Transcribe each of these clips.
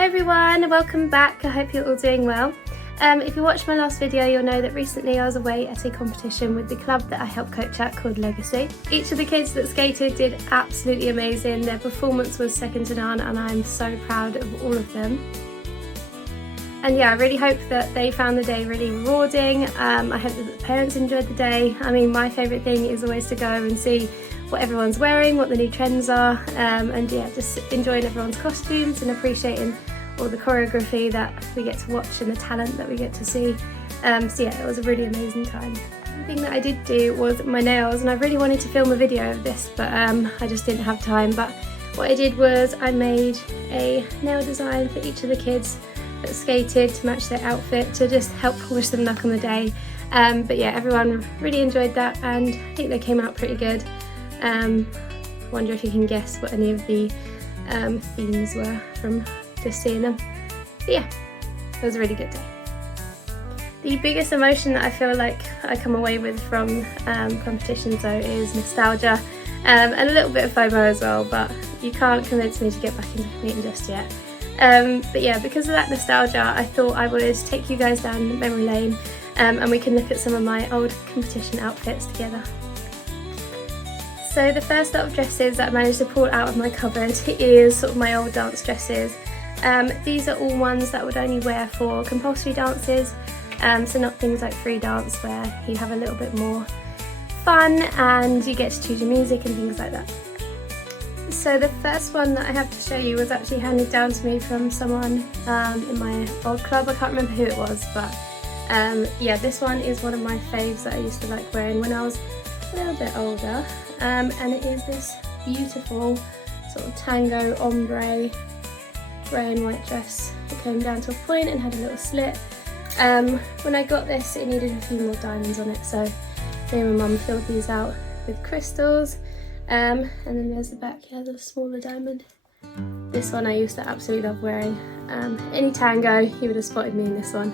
Hey everyone, welcome back. I hope you're all doing well. If you watched my last video, you'll know that recently I was away at a competition with the club that I help coach at called Legacy. Each of the kids that skated did absolutely amazing. Their performance was second to none and I'm so proud of all of them. And yeah, I really hope that they found the day really rewarding. I hope that the parents enjoyed the day. I mean, my favourite thing is always to go and see what everyone's wearing, what the new trends are, and yeah, just enjoying everyone's costumes and appreciating all the choreography that we get to watch and the talent that we get to see. So yeah, it was a really amazing time. One thing that I did do was my nails, and I really wanted to film a video of this, but I just didn't have time. But what I did was I made a nail design for each of the kids that skated to match their outfit to just help polish them luck on the day. But yeah, everyone really enjoyed that and I think they came out pretty good. Wonder if you can guess what any of the themes were from just seeing them. But yeah, it was a really good day. The biggest emotion that I feel like I come away with from competitions though is nostalgia and a little bit of FOMO as well, but you can't convince me to get back into competing just yet. But yeah, because of that nostalgia, I thought I would take you guys down memory lane and we can look at some of my old competition outfits together. So the first lot of dresses that I managed to pull out of my cupboard is sort of my old dance dresses. These are all ones that I would only wear for compulsory dances, so not things like free dance where you have a little bit more fun and you get to choose your music and things like that. So the first one that I have to show you was actually handed down to me from someone in my old club. I can't remember who it was, but yeah, this one is one of my faves that I used to like wearing when I was a little bit older, and it is this beautiful sort of tango ombre grey and white dress. It came down to a point and had a little slit. When I got this, it needed a few more diamonds on it, so me and my mum filled these out with crystals. And then there's the back, yeah, the smaller diamond. This one I used to absolutely love wearing. Any tango, you would have spotted me in this one.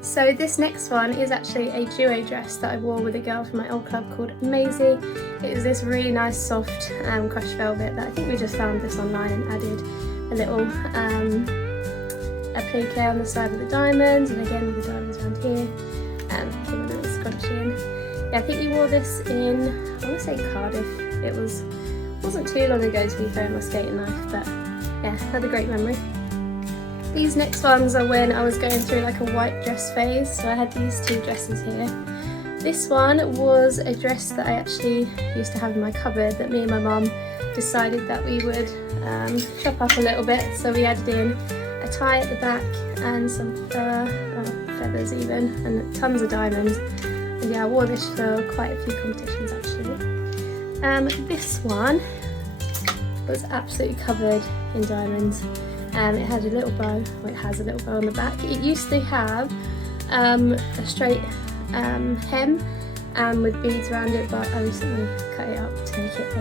So this next one is actually a duo dress that I wore with a girl from my old club called Maisie. It was this really nice soft crushed velvet that I think we just found this online and added a little applique on the side with the diamonds, and again with the diamonds around here. Give it a little scrunchie in. Yeah, I think we wore this in, I want to say Cardiff. It wasn't too long ago to be fair in my skating life, but yeah, had a great memory. These next ones are when I was going through like a white dress phase, so I had these two dresses here. This one was a dress that I actually used to have in my cupboard that me and my mum decided that we would chop up a little bit, so we added in a tie at the back and some feathers even, and tons of diamonds. And yeah, I wore this for quite a few competitions actually. This one was absolutely covered in diamonds. It had a little bow, or it has a little bow on the back. It used to have a straight hem with beads around it, but I recently cut it up to make it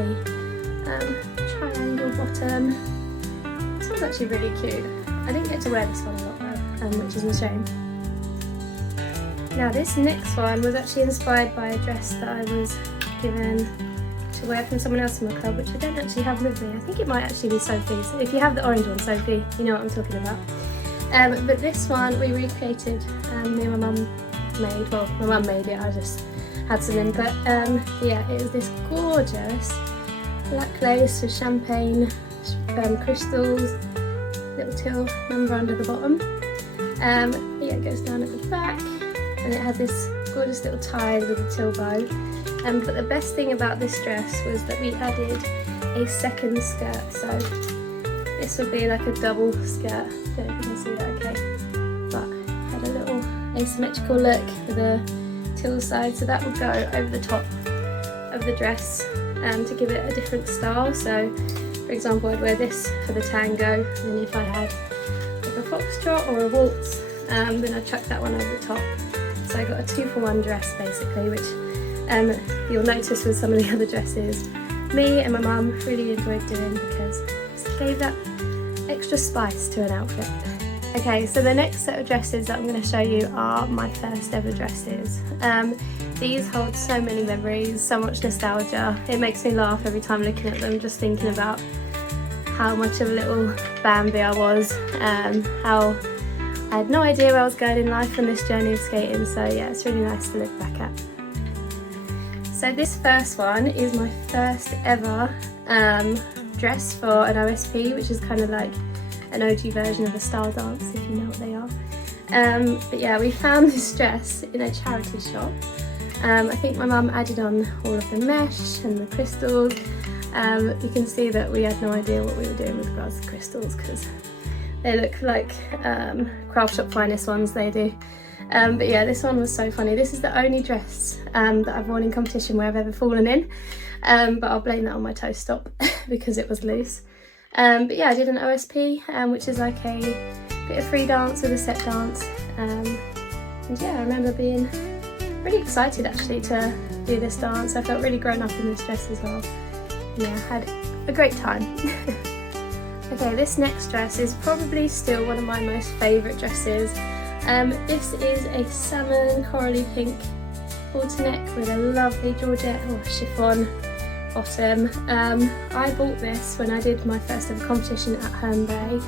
a triangle bottom. This one's actually really cute. I didn't get to wear this one a lot though, which is a shame. Now this next one was actually inspired by a dress that I was given to wear from someone else in my club, which I don't actually have with me. I think it might actually be Sophie's. If you have the orange one, Sophie, you know what I'm talking about. But this one we recreated, me and my mum made, well my mum made it, I just had some input. Yeah, it was this gorgeous black lace with champagne crystals, little till number under the bottom. Yeah, it goes down at the back and it had this gorgeous little tie with a till bow. But the best thing about this dress was that we added a second skirt, so this would be like a double skirt. I don't know if you can see that okay, but had a little asymmetrical look with a till side, so that would go over the top of the dress to give it a different style. So for example, I'd wear this for the tango, and then if I had like a foxtrot or a waltz, then I'd chuck that one over the top. So I got a 2-for-1 dress basically, which you'll notice with some of the other dresses, me and my mum really enjoyed doing because it just gave that extra spice to an outfit. Okay, so the next set of dresses that I'm going to show you are my first ever dresses. These hold so many memories, so much nostalgia. It makes me laugh every time looking at them, just thinking about how much of a little Bambi I was, how I had no idea where I was going in life on this journey of skating, so yeah, it's really nice to look back at. So this first one is my first ever dress for an OSP, which is kind of like an OG version of a style dance, if you know what they are. But yeah, we found this dress in a charity shop. I think my mum added on all of the mesh and the crystals. You can see that we had no idea what we were doing with regards to crystals, because they look like craft shop finest ones, they do. But yeah, this one was so funny. This is the only dress that I've worn in competition where I've ever fallen in, but I'll blame that on my toe stop because it was loose. But yeah, I did an OSP, which is like a bit of free dance with a set dance, and yeah, I remember being really excited actually to do this dance. I felt really grown up in this dress as well. Yeah, I had a great time. Okay, this next dress is probably still one of my most favourite dresses. This is a salmon corally pink halter neck with a lovely Georgette or chiffon bottom. I bought this when I did my first ever competition at Herne Bay.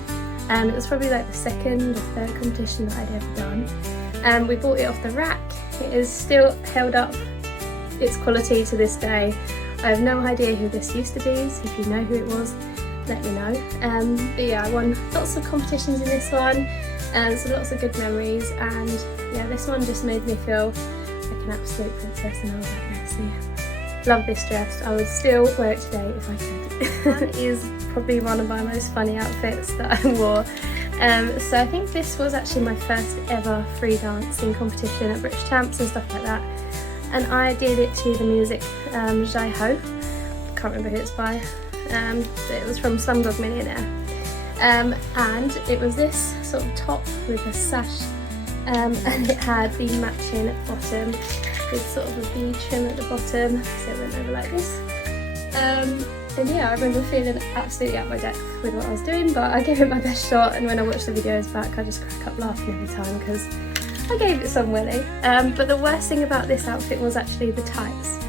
It was probably like the second or third competition that I'd ever done. We bought it off the rack. It is still held up its quality to this day. I have no idea who this used to be, so if you know who it was, let me know. But yeah, I won lots of competitions in this one, so lots of good memories, and yeah, this one just made me feel like an absolute princess, and I was like, yes, yeah. Love this dress. I would still wear it today if I could. This one is probably one of my most funny outfits that I wore. So I think this was actually my first ever free dancing competition at British Champs and stuff like that, and I did it to the music Jai Ho. Can't remember who it's by. It was from Slumdog Millionaire, and it was this sort of top with a sash, and it had the matching bottom with sort of a V trim at the bottom, so it went over like this. And yeah, I remember feeling absolutely at my depth with what I was doing, but I gave it my best shot, and when I watched the videos back I just crack up laughing every time because I gave it some willy. But the worst thing about this outfit was actually the tights.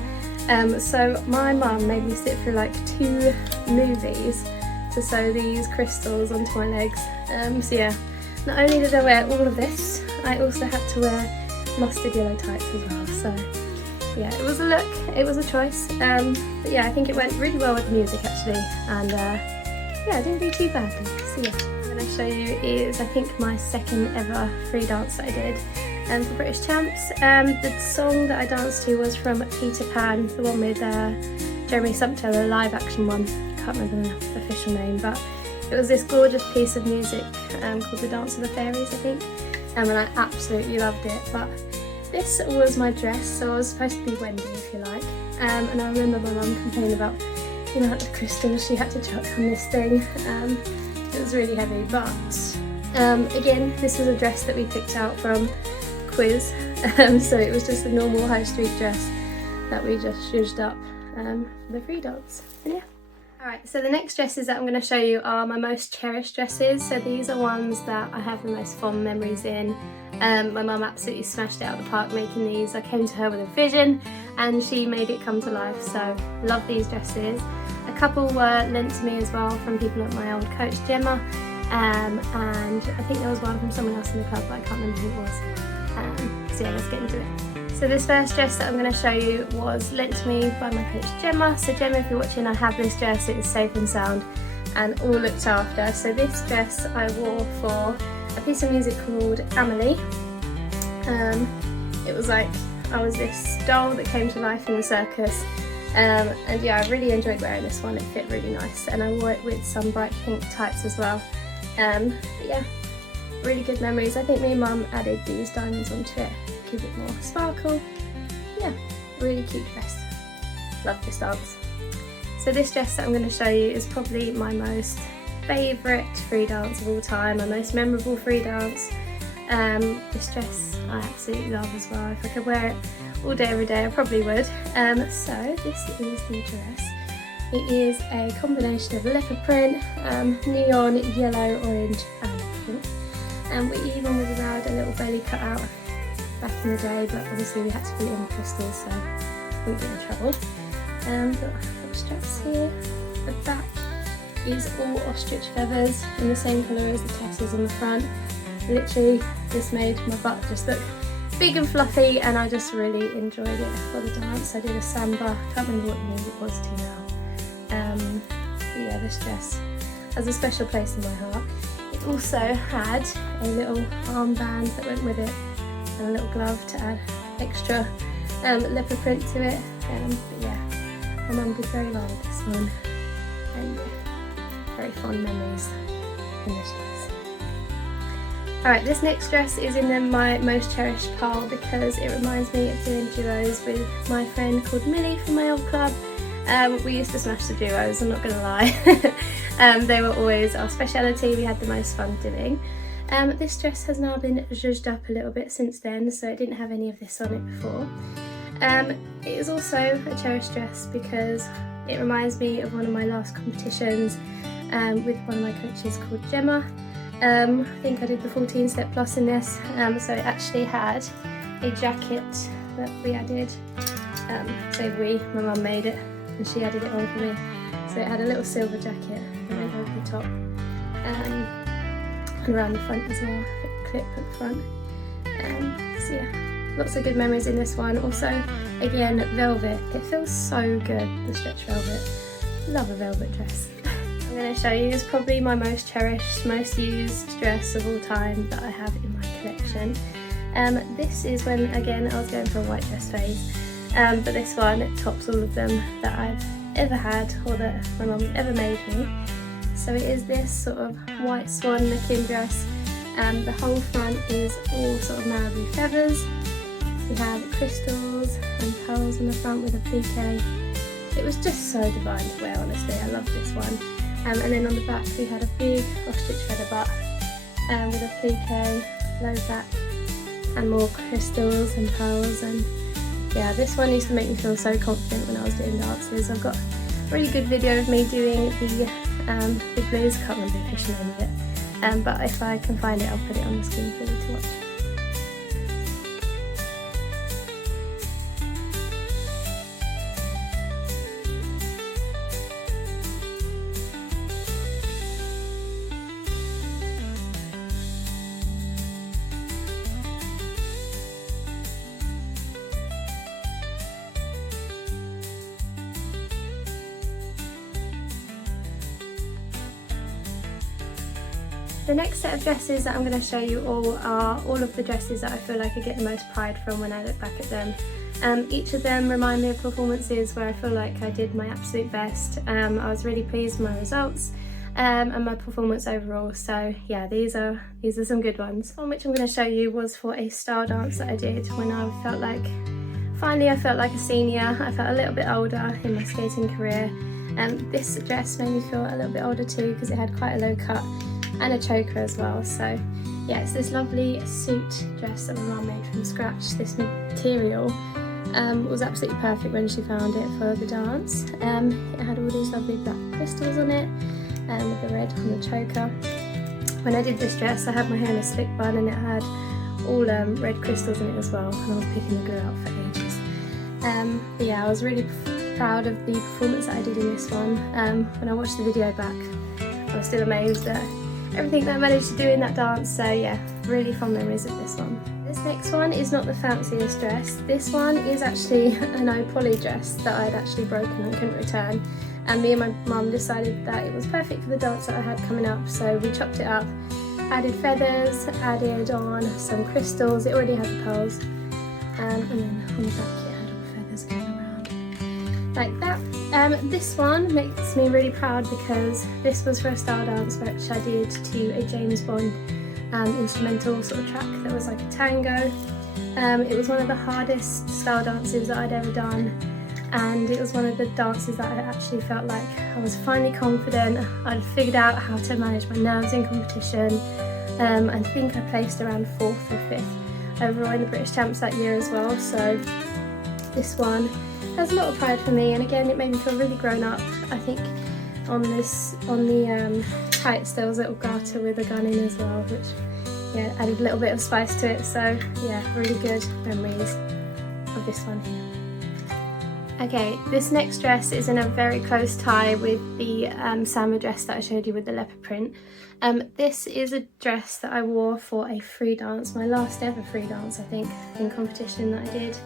So my mum made me sit through like 2 movies to sew these crystals onto my legs. So yeah, not only did I wear all of this, I also had to wear mustard yellow tights as well. So yeah, it was a look, it was a choice. But yeah, I think it went really well with the music actually, and yeah, I didn't do too badly. So yeah, what I'm going to show you is I think my second ever free dance that I did. For British Champs. The song that I danced to was from Peter Pan, the one with Jeremy Sumpter, the live action one. Can't remember the official name, but it was this gorgeous piece of music called The Dance of the Fairies, I think, and I absolutely loved it. But this was my dress, so I was supposed to be Wendy, if you like, and I remember my mum complaining about, you know, the crystals she had to chuck on this thing. It was really heavy, but again, this was a dress that we picked out from quiz, so it was just a normal high street dress that we just zhuzhed up for the free dance. And yeah. Alright, so the next dresses that I'm going to show you are my most cherished dresses. So these are ones that I have the most fond memories in. My mum absolutely smashed it out of the park making these. I came to her with a vision and she made it come to life, so love these dresses. A couple were lent to me as well from people at my old coach Gemma, and I think there was one from someone else in the club, but I can't remember who it was. So yeah, let's get into it. So this first dress that I'm going to show you was lent to me by my coach Gemma. So Gemma, if you're watching, I have this dress. It is safe and sound and all looked after. So this dress I wore for a piece of music called Amelie. It was like I was this doll that came to life in the circus, and yeah, I really enjoyed wearing this one. It fit really nice, and I wore it with some bright pink tights as well. But yeah, really good memories. I think me and Mum added these diamonds onto it to keep it more sparkle. Yeah, really cute dress. Love this dance. So this dress that I'm going to show you is probably my most favourite free dance of all time, my most memorable free dance. This dress I absolutely love as well. If I could wear it all day every day I probably would. So this is the dress. It is a combination of leopard print, neon, yellow, orange and pink. And we even was allowed a little belly cut out back in the day, but obviously we had to put it in with crystals so we wouldn't get in trouble. Got a straps here, the back is all ostrich feathers in the same colour as the tassels on the front. Literally just made my butt just look big and fluffy, and I just really enjoyed it for the dance. I did a samba, can't remember what the music was to now. But yeah, this dress has a special place in my heart. It also had a little armband that went with it and a little glove to add extra leopard print to it. But yeah, my mum did very well with this one, and yeah, very fond memories in this dress. Alright, this next dress is in my most cherished pile because it reminds me of doing duos with my friend called Millie from my old club. We used to smash the duos, I'm not going to lie. They were always our speciality, we had the most fun doing. This dress has now been zhuzhed up a little bit since then, so it didn't have any of this on it before. It is also a cherished dress because it reminds me of one of my last competitions with one of my coaches called Gemma. I think I did the 14 step plus in this, so it actually had a jacket that we added, my mum made it and she added it on for me, so it had a little silver jacket that went over the top, and around the front as well, a clip at the front. So yeah, lots of good memories in this one. Also, again, velvet, it feels so good, the stretch velvet, love a velvet dress. I'm going to show you is probably my most cherished, most used dress of all time that I have in my collection. This is when, again, I was going for a white dress phase, but this one tops all of them that I've ever had or that my mum ever made me. So it is this sort of white swan looking dress. The whole front is all sort of marabou feathers. We have crystals and pearls on the front with a applique. It was just so divine to wear, honestly. I love this one. And then on the back we had a big ostrich feather butt with a applique, low back, and more crystals and pearls. And yeah, this one used to make me feel so confident when I was doing dances. I've got a really good video of me doing the big blues, can't remember the official name of it, but if I can find it I'll put it on the screen for you to watch. The next set of dresses that I'm going to show you all are all of the dresses that I feel like I get the most pride from when I look back at them. Each of them remind me of performances where I feel like I did my absolute best. I was really pleased with my results and my performance overall, so yeah, these are some good ones. One which I'm going to show you was for a style dance that I did when I felt like, finally I felt like a senior. I felt a little bit older in my skating career. This dress made me feel a little bit older too because it had quite a low cut and a choker as well. So yeah, it's this lovely suit dress that my mum made from scratch. This material was absolutely perfect when she found it for the dance. It had all these lovely black crystals on it with the red on the choker. When I did this dress I had my hair in a slick bun and it had all red crystals in it as well, and I was picking the glue out for ages. But yeah, I was really proud of the performance that I did in this one. When I watched the video back I was still amazed at everything that I managed to do in that dance, so yeah, really fond memories of this one. This next one is not the fanciest dress. This one is actually an O-poly dress that I'd actually broken and couldn't return, and me and my mum decided that it was perfect for the dance that I had coming up, so we chopped it up, added feathers, added on some crystals. It already had the pearls, and then on the back it had all feathers going around like that. This one makes me really proud because this was for a style dance which I did to a James Bond instrumental sort of track that was like a tango. It was one of the hardest style dances that I'd ever done, and it was one of the dances that I actually felt like I was finally confident. I'd figured out how to manage my nerves in competition. I think I placed around 4th or 5th overall in the British Champs that year as well, so this one has a lot of pride for me, and again it made me feel really grown up. I think on the tights there was a little garter with a gun in as well, which yeah, added a little bit of spice to it, so yeah, really good memories of this one here. Okay, this next dress is in a very close tie with the samba dress that I showed you with the leopard print. This is a dress that I wore for a free dance, my last ever free dance I think, in competition that I did.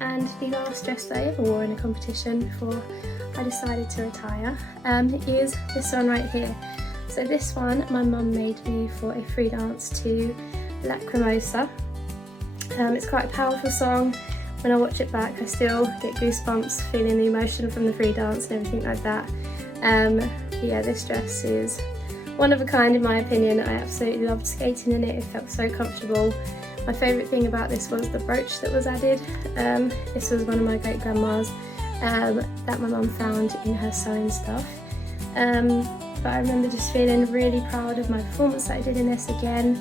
And the last dress that I ever wore in a competition before I decided to retire is this one right here. So this one my mum made me for a free dance to Lacrimosa. It's quite a powerful song. When I watch it back I still get goosebumps feeling the emotion from the free dance and everything like that. Yeah, this dress is one of a kind in my opinion. I absolutely loved skating in it, it felt so comfortable. My favourite thing about this was the brooch that was added. This was one of my great grandma's that my mum found in her sewing stuff. But I remember just feeling really proud of my performance that I did in this again.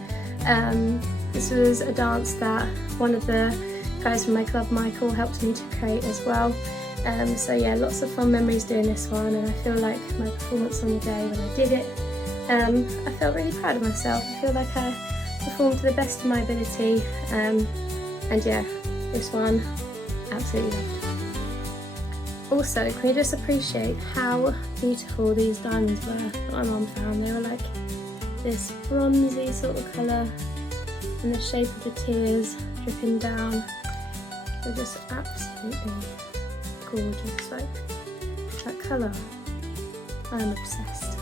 This was a dance that one of the guys from my club, Michael, helped me to create as well. So yeah, lots of fun memories doing this one, and I feel like my performance on the day when I did it, I felt really proud of myself. I feel like I performed to the best of my ability, and yeah, this one, absolutely loved. Also, can you just appreciate how beautiful these diamonds were that my mum found? They were like this bronzy sort of colour in the shape of the tears dripping down. They're just absolutely gorgeous, like that colour. I'm obsessed.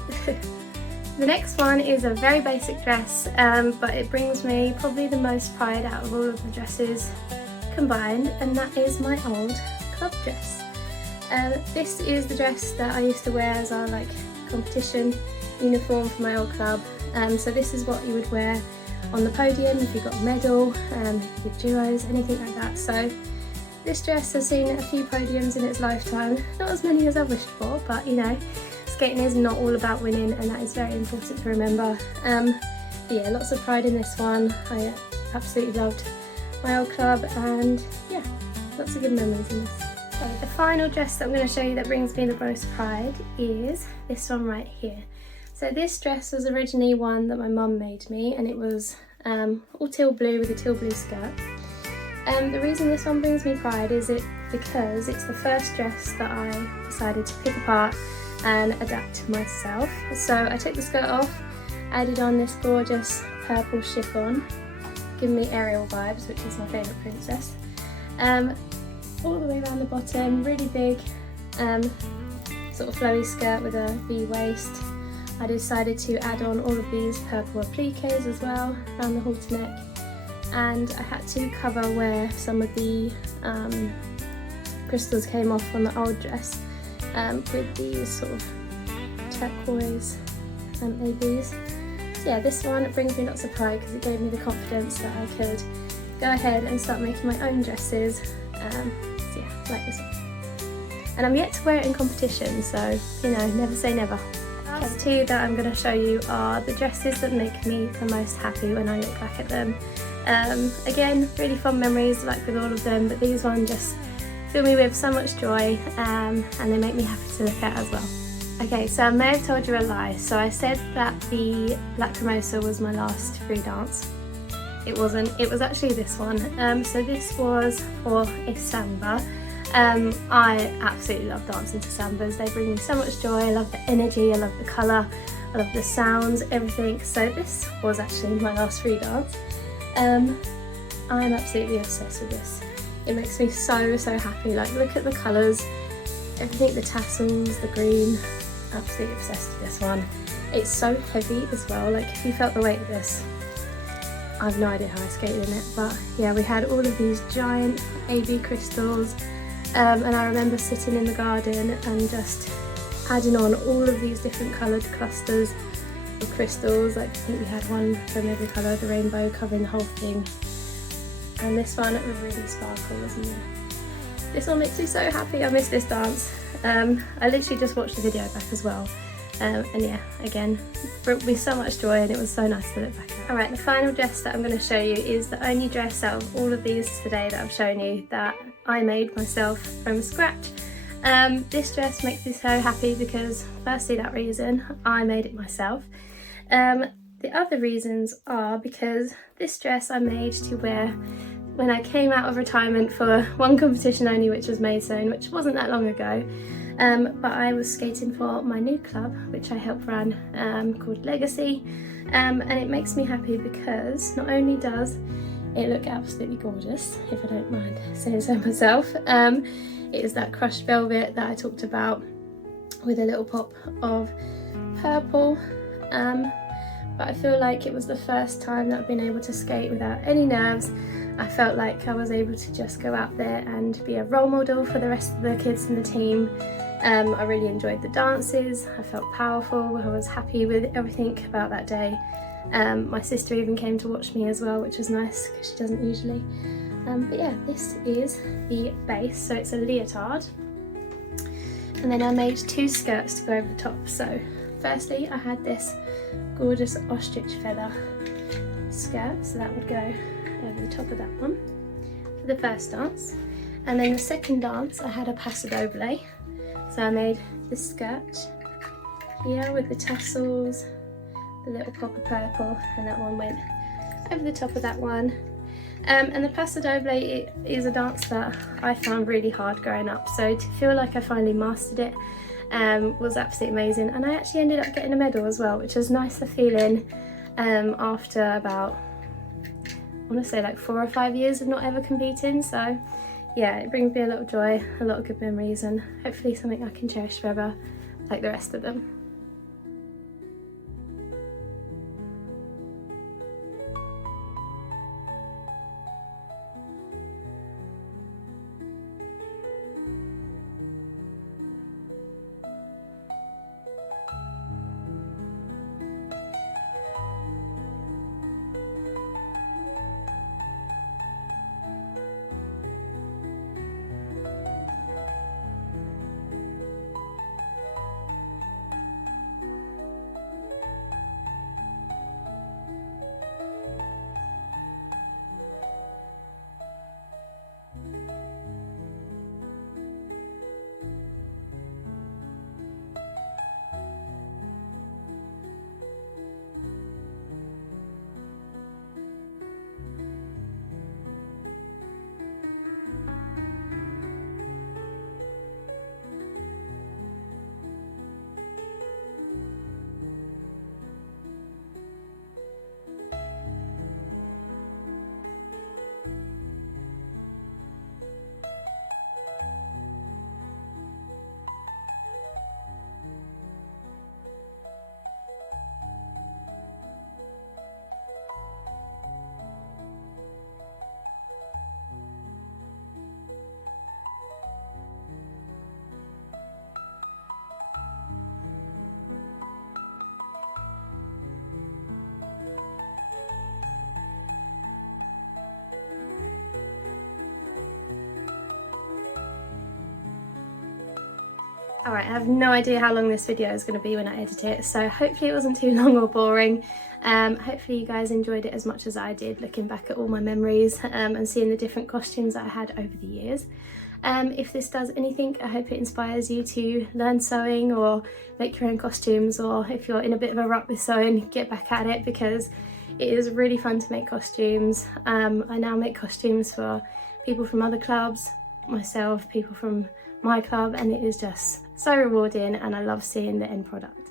The next one is a very basic dress, but it brings me probably the most pride out of all of the dresses combined, and that is my old club dress. This is the dress that I used to wear as our like competition uniform for my old club. So this is what you would wear on the podium if you got a medal, if you did duos, anything like that. So this dress has seen a few podiums in its lifetime, not as many as I wished for, but you know, skating is not all about winning, and that is very important to remember. Yeah, lots of pride in this one. I absolutely loved my old club, and yeah, lots of good memories in this. Okay, the final dress that I'm going to show you that brings me the most pride is this one right here. So this dress was originally one that my mum made me, and it was all teal blue with a teal blue skirt. The reason this one brings me pride is because it's the first dress that I decided to pick apart and adapt to myself. So I took the skirt off, added on this gorgeous purple chiffon, giving me Ariel vibes, which is my favourite princess. All the way around the bottom, really big, sort of flowy skirt with a V waist. I decided to add on all of these purple appliques as well around the halter neck, and I had to cover where some of the crystals came off on the old dress with these sort of turquoise ABs. So yeah, this one brings me lots of pride because it gave me the confidence that I could go ahead and start making my own dresses. So yeah, like this one. And I'm yet to wear it in competition, so you know, never say never. The last two that I'm going to show you are the dresses that make me the most happy when I look back at them. Again, really fond memories like with all of them, but these ones just fill me with so much joy, and they make me happy to look at as well. Okay, so I may have told you a lie. So I said that the Lacrimosa was my last free dance. It wasn't, it was actually this one. So this was for a samba. I absolutely love dancing to sambas. They bring me so much joy. I love the energy, I love the colour, I love the sounds, everything. So this was actually my last free dance. I'm absolutely obsessed with this. It makes me so happy. Like, look at the colours, everything, the tassels, the green. Absolutely obsessed with this one. It's so heavy as well. Like, if you felt the weight of this, I have no idea how I skated in it, but yeah, we had all of these giant AB crystals, and I remember sitting in the garden and just adding on all of these different coloured clusters of crystals. Like, I think we had one from every colour of the rainbow covering the whole thing, and this one was really sparkle as well. This one makes me so happy. I miss this dance. I literally just watched the video back as well. And yeah, again, brought me so much joy, and it was so nice to look back at. Alright, the final dress that I'm going to show you is the only dress out of all of these today that I've shown you that I made myself from scratch. This dress makes me so happy because, firstly, that reason, I made it myself. The other reasons are because this dress I made to wear when I came out of retirement for one competition only, which was Maidstone, which wasn't that long ago. But I was skating for my new club, which I help run, called Legacy, and it makes me happy because not only does it look absolutely gorgeous, if I don't mind saying so myself, it is that crushed velvet that I talked about with a little pop of purple, but I feel like it was the first time that I've been able to skate without any nerves. I felt like I was able to just go out there and be a role model for the rest of the kids in the team. I really enjoyed the dances, I felt powerful, I was happy with everything about that day. My sister even came to watch me as well, which was nice because she doesn't usually. But yeah, this is the base, so it's a leotard. And then I made 2 skirts to go over the top. So firstly, I had this gorgeous ostrich feather skirt, so that would go over the top of that one for the first dance. And then the second dance, I had a paso doble. So I made this skirt here with the tassels, the little pop of purple, and that one went over the top of that one. And the paso doble is a dance that I found really hard growing up, so to feel like I finally mastered it was absolutely amazing. And I actually ended up getting a medal as well, which was nice, the feeling after about, I want to say like 4 or 5 years of not ever competing. So yeah, it brings me a lot of joy, a lot of good memories, and hopefully something I can cherish forever like the rest of them. Alright, I have no idea how long this video is going to be when I edit it, so hopefully it wasn't too long or boring. Hopefully you guys enjoyed it as much as I did, looking back at all my memories and seeing the different costumes that I had over the years. If this does anything, I hope it inspires you to learn sewing or make your own costumes, or if you're in a bit of a rut with sewing, get back at it, because it is really fun to make costumes. I now make costumes for people from other clubs, myself, people from my club, and it is just so rewarding, and I love seeing the end product.